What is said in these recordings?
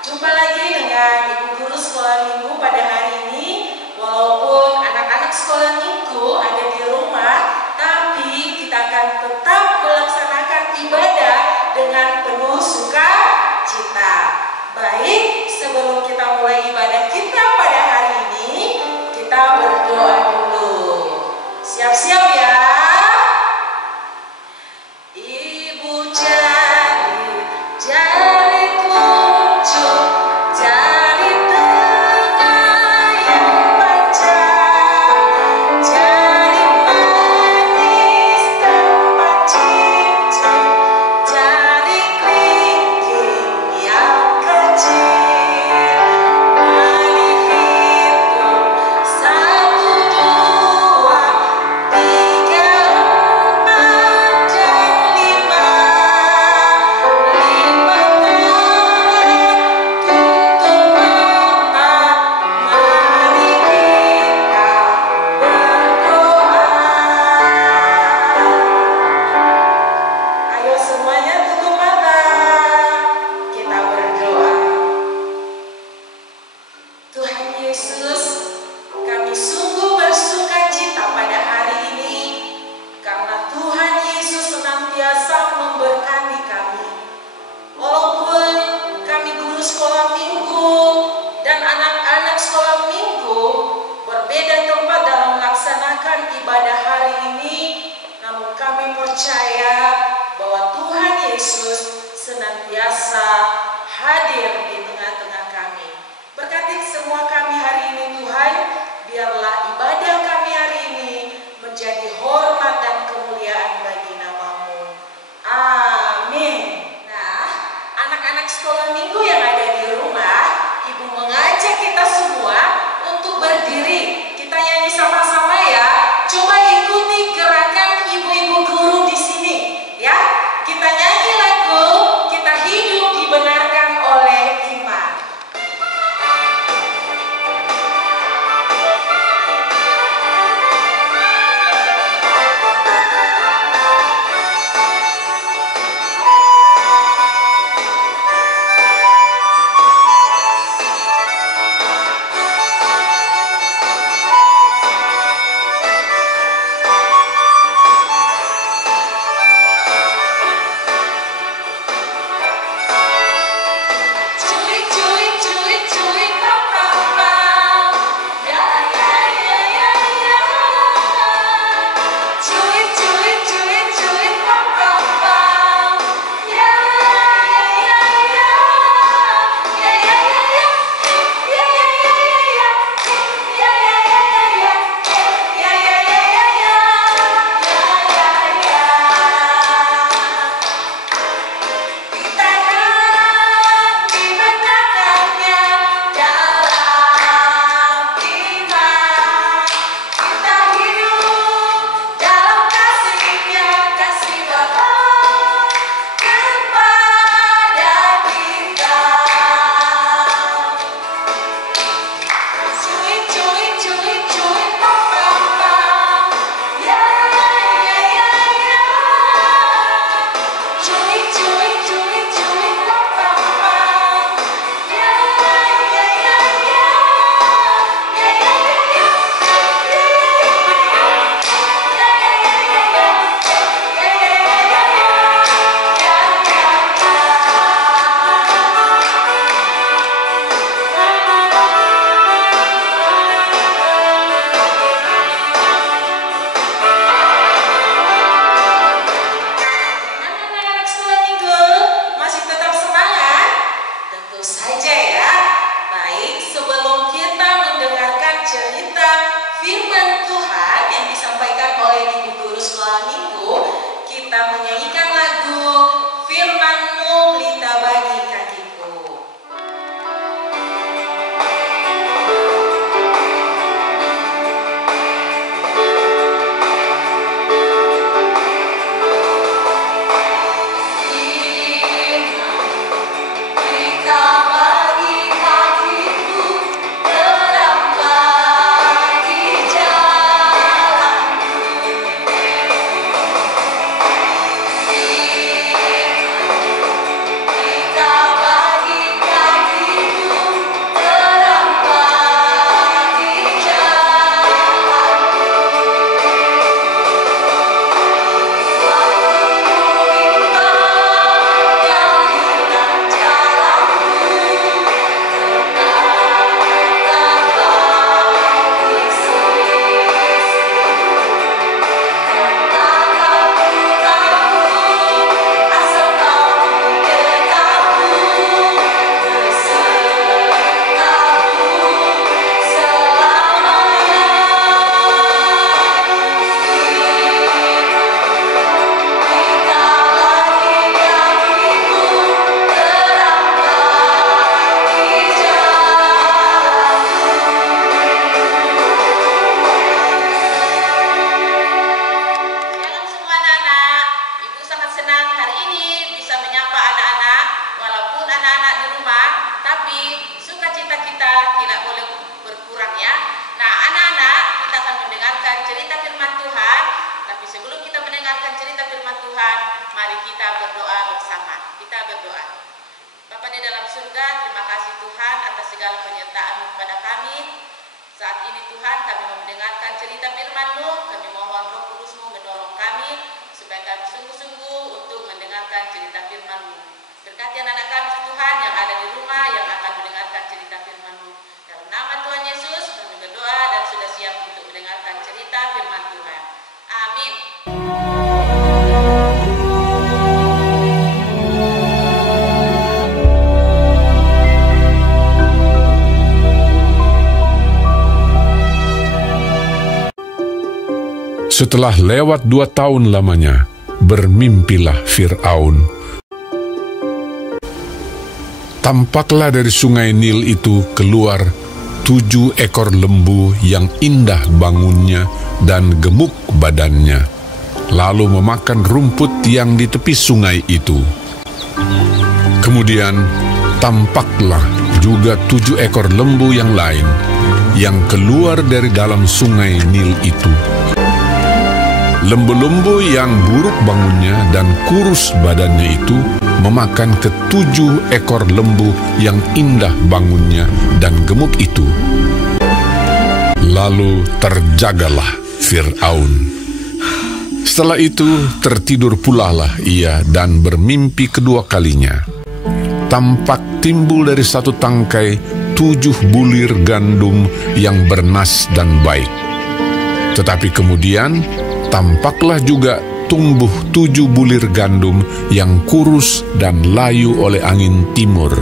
Jumpa lagi dengan Ibu Guru Sekolah Minggu pada hari ini. Walaupun anak-anak sekolah minggu ada di rumah, tapi kita akan tetap melaksanakan ibadah dengan penuh sukacita. Baik, sebelum kita mulai ibadah kita pada hari ini, kita berdoa dulu. Siap-siap ya. Ibu jari kuncup, jari tengah yang panjang, jari manis tempat cincin, jari kelingking yang kecil. Mari hitung 1, 2, 3, 4 dan 5. 5 tangan tutup mata, mari kita berdoa. Ayo semuanya tutup mata, kita berdoa. Tuhan Yesus, kami sungguh bersukacita pada hari ini karena Tuhan Yesus senantiasa memberkati kami. Walaupun kami guru sekolah minggu dan anak-anak sekolah minggu berbeda tempat dalam melaksanakan ibadah hari ini, namun kami percaya bahwa Tuhan Yesus senantiasa hadir di tengah-tengah kami. Berkati semua kami hari ini Tuhan, biarlah ibadah kami hari ini menjadi hormat dan kemuliaan bagi nama-Mu. Amin. Nah, anak-anak sekolah minggu yang ada di rumah, Ibu mengajak kita semua untuk berdiri. Kita nyanyi sama-sama ya. Coba ikuti gerakan ibu-ibu guru di sini ya. Kita nyanyi lagu Kita Hidup Dibenarkan Oleh Iman. Cuit cuit cuit cuit pam pam pam, ya ya ya ya ya. Cuit cuit cuit cuit pam pam pam, ya ya ya ya. Ya ya ya ya. Ya ya ya ya ya. Ya ya ya ya ya. Ya ya ya ya ya. Ya ya ya. Kita kan dibenarkannya dalam iman. Kita hidup dalam kasih-Nya, kasih Bapa kepada kita. Cuit cuit cuit cuit pam pam pam, ya ya ya ya. Cuit cuit cuit cuit pam pam pam, ya ya ya ya. Ya ya ya ya. Ya ya ya ya. Ya ya ya ya. Ya ya ya ya. Ya ya Anak-anak sekolah minggu masih tetap semangat? Tentu saja ya. Baik, sebelum kita mendengarkan cerita firman Tuhan yang disampaikan oleh Ibu Guru Sekolah Minggu, kita menyanyikan lagu Firman-Mu Pelita Bagi Kakiku. Pelita bagi kasih, sukacita kita tidak boleh berkurang ya. Nah anak-anak, kita akan mendengarkan cerita firman Tuhan. Tapi sebelum kita mendengarkan cerita firman Tuhan, mari kita berdoa bersama. Kita berdoa. Bapa di dalam surga, terima kasih Tuhan atas segala penyertaan-Mu kepada kami. Saat ini Tuhan, kami mau mendengarkan cerita firman-Mu. Kami mohon Roh Kudus-Mu menolong kami supaya kami sungguh-sungguh untuk mendengarkan cerita firman-Mu. Berkati anak-anak kami Tuhan yang ada di rumah yang akan mendengarkan cerita firman-Mu. Dalam nama Tuhan Yesus kami berdoa dan sudah siap untuk mendengarkan cerita firman Tuhan. Amin. Setelah lewat 2 tahun lamanya, bermimpilah Fir'aun. Tampaklah dari sungai Nil itu keluar 7 ekor lembu yang indah bangunnya dan gemuk badannya, lalu memakan rumput yang di tepi sungai itu. Kemudian tampaklah juga 7 ekor lembu yang lain yang keluar dari dalam sungai Nil itu. Lembu-lembu yang buruk bangunnya dan kurus badannya itu memakan ke-7 ekor lembu yang indah bangunnya dan gemuk itu. Lalu terjagalah Fir'aun. Setelah itu tertidur pulalah ia dan bermimpi kedua kalinya. Tampak timbul dari satu tangkai 7 bulir gandum yang bernas dan baik. Tetapi kemudian tampaklah juga tumbuh 7 bulir gandum yang kurus dan layu oleh angin timur.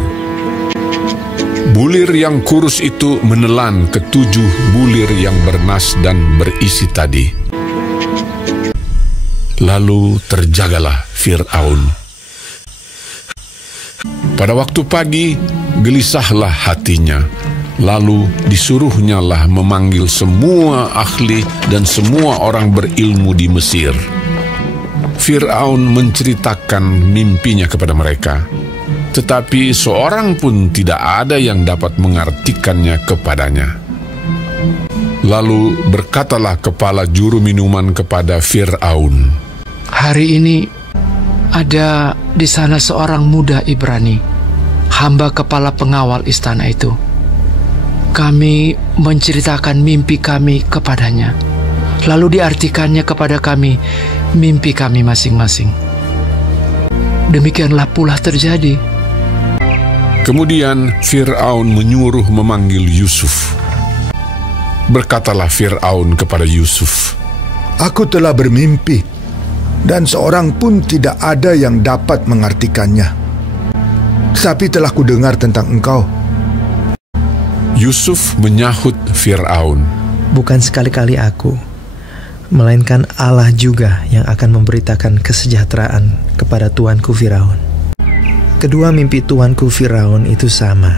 Bulir yang kurus itu menelan ke-7 bulir yang bernas dan berisi tadi. Lalu terjagalah Fir'aun. Pada waktu pagi, gelisahlah hatinya. Lalu disuruhnyalah memanggil semua ahli dan semua orang berilmu di Mesir. Fir'aun menceritakan mimpinya kepada mereka, tetapi seorang pun tidak ada yang dapat mengartikannya kepadanya. Lalu berkatalah kepala juru minuman kepada Fir'aun, "Hari ini ada di sana seorang muda Ibrani, hamba kepala pengawal istana itu. Kami menceritakan mimpi kami kepadanya, lalu diartikannya kepada kami mimpi kami masing-masing. Demikianlah pula terjadi." Kemudian Fir'aun menyuruh memanggil Yusuf. Berkatalah Fir'aun kepada Yusuf, "Aku telah bermimpi, dan seorang pun tidak ada yang dapat mengartikannya. Tetapi telah kudengar tentang engkau." Yusuf menyahut Fir'aun, "Bukan sekali-kali aku, melainkan Allah juga yang akan memberitakan kesejahteraan kepada tuanku Firaun." Kedua mimpi tuanku Firaun itu sama.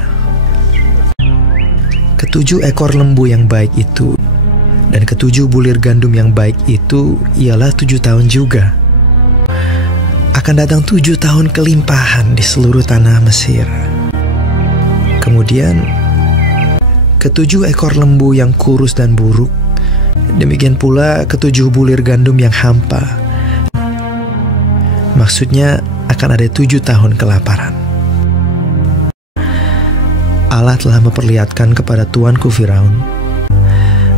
Ke-7 ekor lembu yang baik itu dan ke-7 bulir gandum yang baik itu ialah 7 tahun juga. Akan datang 7 tahun kelimpahan di seluruh tanah Mesir. Kemudian ke-7 ekor lembu yang kurus dan buruk, demikian pula ke-7 bulir gandum yang hampa. Maksudnya akan ada 7 tahun kelaparan. Allah telah memperlihatkan kepada tuanku Firaun,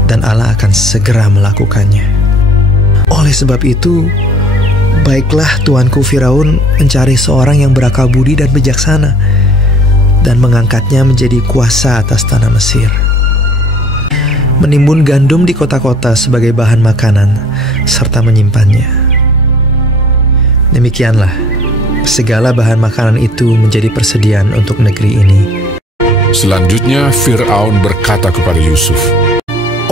dan Allah akan segera melakukannya. Oleh sebab itu, baiklah tuanku Firaun mencari seorang yang berakal budi dan bijaksana, dan mengangkatnya menjadi kuasa atas tanah Mesir. Menimbun gandum di kota-kota sebagai bahan makanan, serta menyimpannya. Demikianlah, segala bahan makanan itu menjadi persediaan untuk negeri ini. Selanjutnya Fir'aun berkata kepada Yusuf,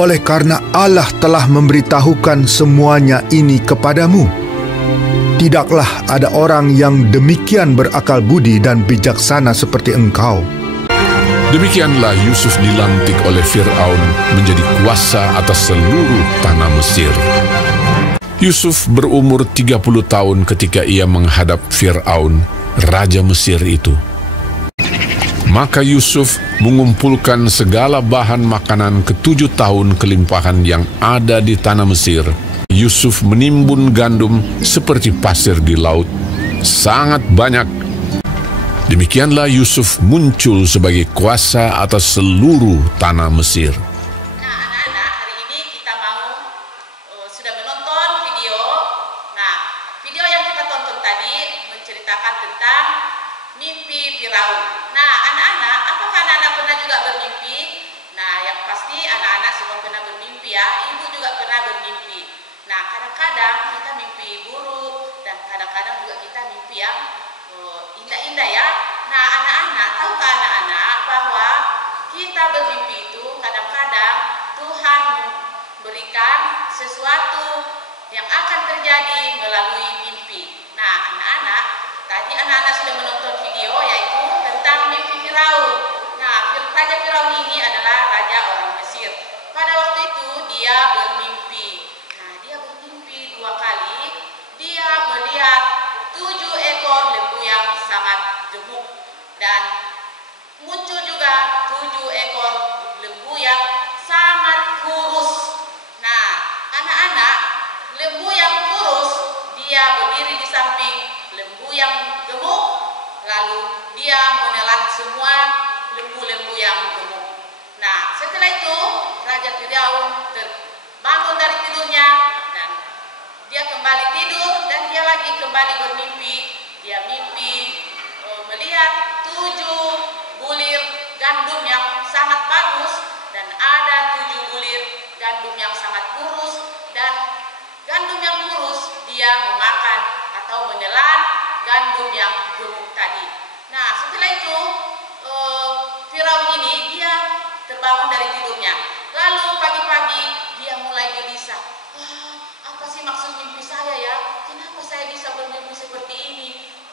"Oleh karena Allah telah memberitahukan semuanya ini kepadamu, tidaklah ada orang yang demikian berakal budi dan bijaksana seperti engkau." Demikianlah Yusuf dilantik oleh Fir'aun menjadi kuasa atas seluruh tanah Mesir. Yusuf berumur 30 tahun ketika ia menghadap Fir'aun, raja Mesir itu. Maka Yusuf mengumpulkan segala bahan makanan ke-7 tahun kelimpahan yang ada di tanah Mesir. Yusuf menimbun gandum seperti pasir di laut, sangat banyak. Demikianlah Yusuf muncul sebagai kuasa atas seluruh tanah Mesir. Nah, anak-anak, hari ini kita sudah menonton video. Nah, video yang kita tonton tadi menceritakan tentang mimpi Firaun. Nah, anak-anak, apakah anak-anak pernah juga bermimpi? Nah, yang pasti anak-anak semua pernah bermimpi ya. Ibu juga pernah bermimpi. Nah, kadang-kadang kita mimpi buruk dan kadang-kadang juga kita mimpi yang indah-indah ya. Nah, anak-anak, tahukah anak-anak bahwa kita bermimpi itu kadang-kadang Tuhan memberikan sesuatu yang akan terjadi melalui mimpi. Nah, anak-anak, tadi anak-anak sudah menonton video yaitu tentang mimpi Firaun. Nah, Raja Firaun ini adalah raja orang Mesir. Pada waktu itu dia bermimpi. Nah, dia bermimpi 2 kali. Dia melihat 7 ekor lembu yang sangat gemuk dan muncul juga 7 ekor lembu yang sangat kurus. Nah, anak-anak, lembu yang kurus dia berdiri di samping lembu yang gemuk, lalu dia menelan semua lembu-lembu yang gemuk. Nah, setelah itu Raja Firaun terbangun dari tidurnya dan dia kembali tidur dan dia lagi kembali bermimpi. Dia mimpi melihat 7 bulir gandum yang sangat bagus dan ada 7 bulir gandum yang sangat kurus, dan gandum yang kurus dia memakan atau menelan gandum yang gemuk tadi. Nah, setelah itu Firaun ini dia terbangun dari tidurnya. Lalu pagi-pagi dia mulai gelisah. Apa sih maksud mimpi saya ya? Kenapa saya bisa bermimpi seperti ini?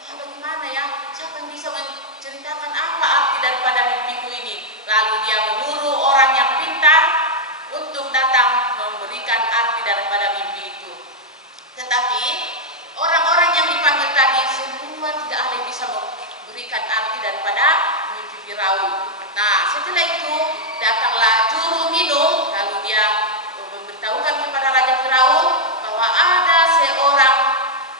Bagaimana ya? Siapa yang bisa menceritakan apa arti daripada mimpiku ini? Lalu dia menyuruh orang yang pintar untuk datang memberikan arti daripada mimpi itu. Tetapi orang-orang yang dipanggil tadi semua tidak ada yang bisa memberikan arti daripada mimpi Firaun. Nah, setelah itu datanglah juru minum, lalu dia memberitahukan kepada Raja Firaun bahwa ada seorang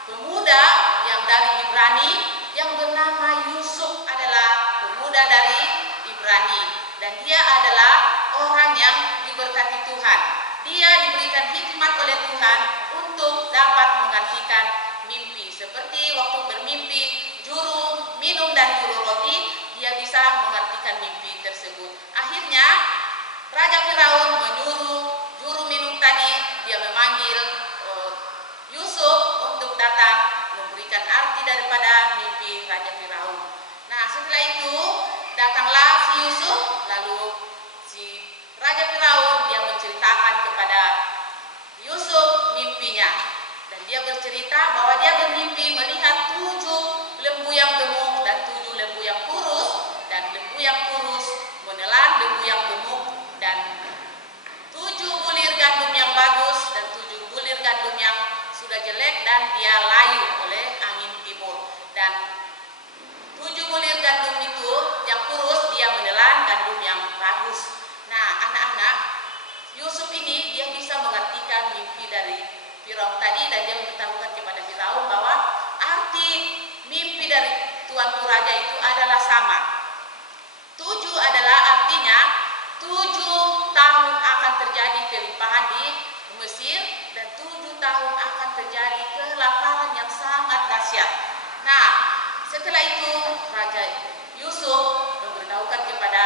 pemuda yang dari Ibrani yang bernama Yusuf, adalah pemuda dari Ibrani, dan dia adalah orang yang diberkati Tuhan. Dia diberikan hikmat oleh Tuhan untuk dapat mengartikan mimpi. Seperti waktu bermimpi juru minum dan juru roti, dia bisa mengartikan mimpi tersebut. Akhirnya Raja Firaun menyuruh juru minum tadi, dia memanggil Yusuf untuk datang memberikan arti daripada mimpi Raja Firaun. Nah, setelah itu datanglah si Yusuf, lalu si Raja Firaun dia menceritakan kepada Yusuf mimpinya, dan dia bercerita bahwa dia bermimpi melihat 7 lembu yang gemuk dan 7 lembu yang kurus, dan lembu yang kurus menelan lembu yang gemuk, dan 7 bulir gandum yang bagus dan 7 bulir gandum yang sudah jelek dan dia layu oleh angin timur, dan 7 bulir gandum itu yang kurus dia menelan gandum yang bagus. Nah, anak-anak, Yusuf ini dia bisa mengartikan mimpi dari Firaun tadi, dan dia memberitahukan kepada Firaun bahwa arti mimpi dari Tuanku Raja itu adalah sama. 7 adalah artinya 7 tahun akan terjadi kelimpahan di Mesir, dan 7 tahun akan terjadi kelaparan yang sangat dahsyat. Nah, setelah itu Raja Yusuf memberitahukan kepada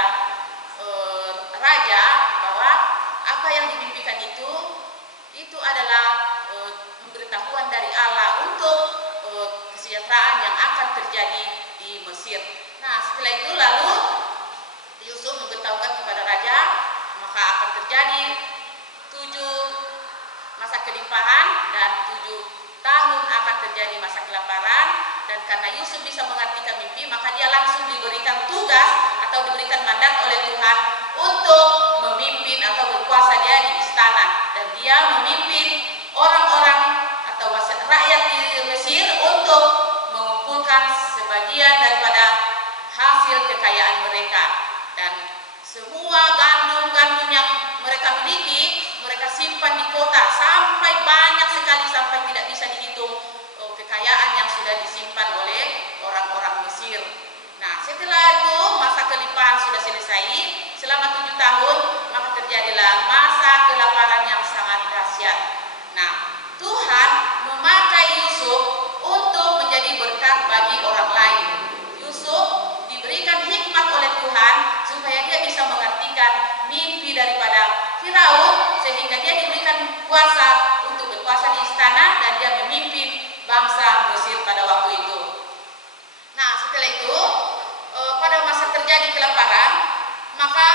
Raja bahwa apa yang dimimpikan itu adalah pemberitahuan dari Allah untuk kesejahteraan yang akan terjadi di Mesir. Nah, setelah itu lalu Yusuf memberitahukan kepada Raja, maka akan terjadi 7 masa kelimpahan dan 7 tahun akan terjadi masa kelaparan. Dan karena Yusuf bisa mengartikan mimpi, maka dia langsung diberikan tugas atau diberikan mandat oleh Tuhan untuk memimpin atau berkuasa dia di istana, dan dia memimpin orang-orang atau rakyat di Mesir untuk mengumpulkan sebagian daripada hasil hasil kekayaan mereka. Dan semua gandum-gandum yang mereka miliki, mereka simpan di kota sampai banyak sekali, sampai tidak bisa dihitung kekayaan yang sudah disimpan oleh orang-orang Mesir. Nah, setelah itu masa kelimpahan sudah selesai, selama 7 tahun, maka terjadilah masa kelaparan yang sangat dahsyat. Nah, Tuhan memakai Yusuf untuk menjadi berkat bagi orang lain. Yusuf diberikan hikmat oleh Tuhan supaya dia bisa mengartikan mimpi daripada Firaun, sehingga dia diberikan kuasa untuk berkuasa di istana dan dia memimpin bangsa Mesir pada waktu itu. Nah, setelah itu pada masa terjadi kelaparan, maka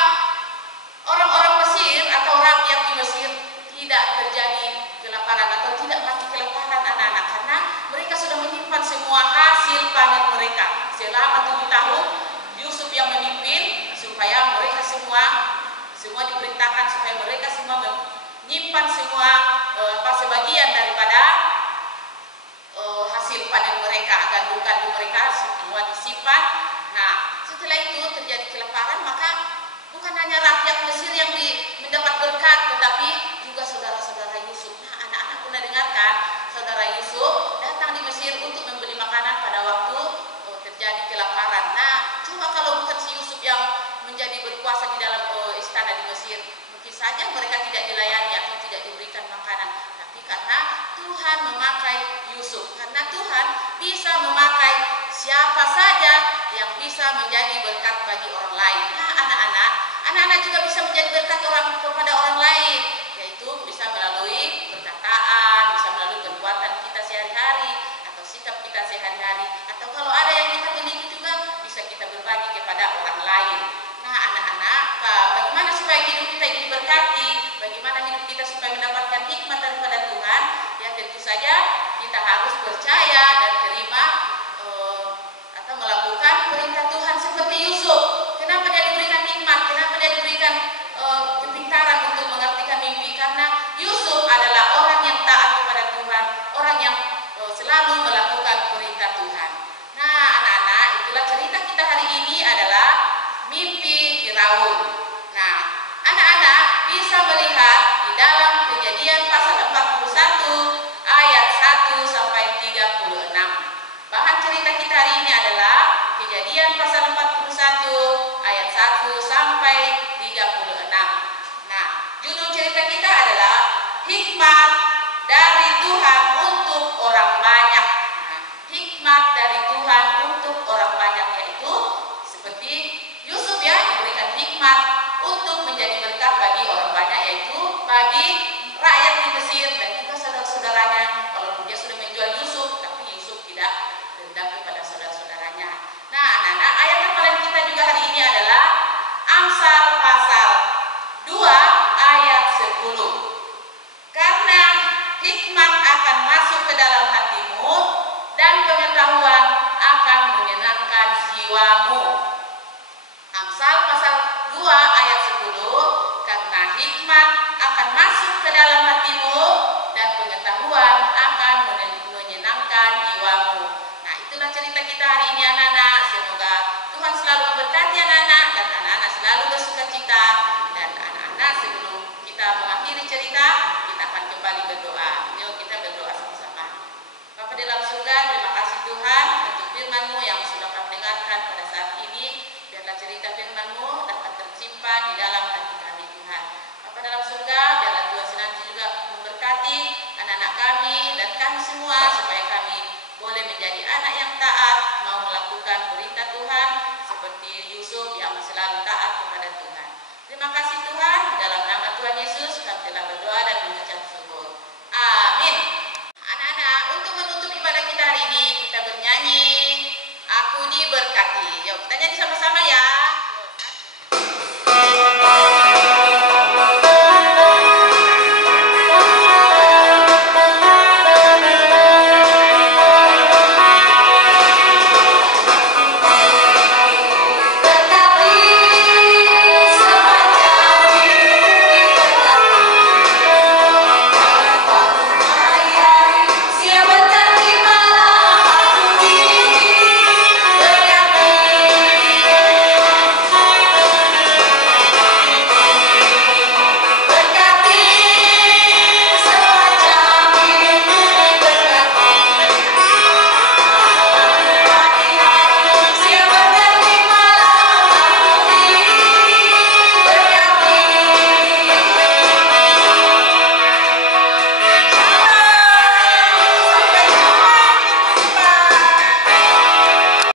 orang-orang Mesir atau rakyat di Mesir tidak terjadi kelaparan atau tidak mati kelaparan anak-anak, karena mereka sudah menyimpan semua hasil panen mereka selama 7 tahun. Yusuf yang memimpin supaya mereka semua diperintahkan supaya mereka semua menyimpan semua sebagian daripada hasil panen mereka, gandum-gandum mereka semua disimpan. Nah, setelah itu terjadi kelaparan, maka bukan hanya rakyat Mesir yang mendapat berkat, tetapi juga saudara-saudara Yusuf. Nah, anak-anak pernah dengarkan saudara Yusuf datang di Mesir untuk membeli makanan pada waktu terjadi kelaparan. Nah, coba kalau bukan si Yusuf yang menjadi berkuasa di dalam istana di Mesir, mungkin saja mereka tidak dilayani atau tidak diberikan makanan. Tapi karena Tuhan memakai Yusuf, karena Tuhan bisa memakai siapa saja yang bisa menjadi berkat bagi orang lain. Nah, anak-anak juga bisa menjadi berkat kepada orang lain, yaitu bisa melalui perkataan, bisa melalui perbuatan kita sehari-hari atau sikap kita sehari-hari, atau kalau ada yang kita miliki juga bisa kita berbagi kepada orang lain. Nah, anak-anak, bagaimana supaya hidup kita ini diberkati? Bagaimana hidup kita supaya mendapatkan hikmat daripada Tuhan? Ya, tentu saja kita harus percaya dan terima atau melakukan perintah Tuhan seperti Yusuf. Kenapa dia diberikan hikmat? Kenapa dia diberikan kepintaran untuk mengartikan mimpi? Karena Yusuf adalah orang yang taat kepada Tuhan, orang yang selalu melakukan perintah Tuhan. Nah, anak-anak, itulah cerita kita hari ini adalah mimpi Firaun. Nah, anak-anak bisa melihat di dalam Kejadian pasal 41 ayat 1 sampai 36. Bahan cerita kita hari ini adalah Kejadian pasal 41 ayat 1 sampai 36. Nah, judul cerita kita adalah hikmat dari Tuhan untuk orang banyak. Nah, hikmat dari Tuhan untuk orang banyak, yaitu seperti Yusuf ya, diberikan hikmat untuk menjadi berkat bagi orang banyak, yaitu bagi rakyat di Mesir dan juga saudara-saudaranya. Walaupun dia sudah menjual Yusuf, tapi Yusuf tidak dendam kepada saudara-saudaranya. Nah, anak-anak, ayat hafalan kita juga hari ini adalah Amsal pasal 2 ayat 10. Karena hikmat akan masuk ke dalam hatimu dan pengetahuan akan menyenangkan jiwamu. Amsal pasal 2 ayat 10. Karena hikmat akan masuk ke dalam hatimu dan pengetahuan akan menyenangkan jiwamu. Nah, itulah cerita kita hari ini, anak-anak. Semoga Tuhan selalu memberkati anak-anak dan anak-anak selalu bersukacita. Dan anak-anak, sebelum kita mengakhiri cerita, kita akan kembali berdoa. Yuk kita berdoa sama-sama. Bapa di dalam surga, terima kasih Tuhan untuk firman-Mu yang sudah kami dengarkan pada saat ini. Biarlah cerita firman-Mu dapat tersimpan di dalam hati kami, Tuhan. Bapa dalam surga, biarlah Tuhan senantiasa juga memberkati anak-anak kami dan kami semua, supaya kami boleh menjadi anak yang taat, mau melakukan perintah Tuhan seperti Yusuf yang selalu taat kepada Tuhan. Terima kasih Tuhan, dalam nama Tuhan Yesus kami telah berdoa dan mengucap syukur. Amin. Anak-anak, untuk menutup ibadah kita hari ini, kita bernyanyi Aku Diberkati. Yuk kita nyanyi sama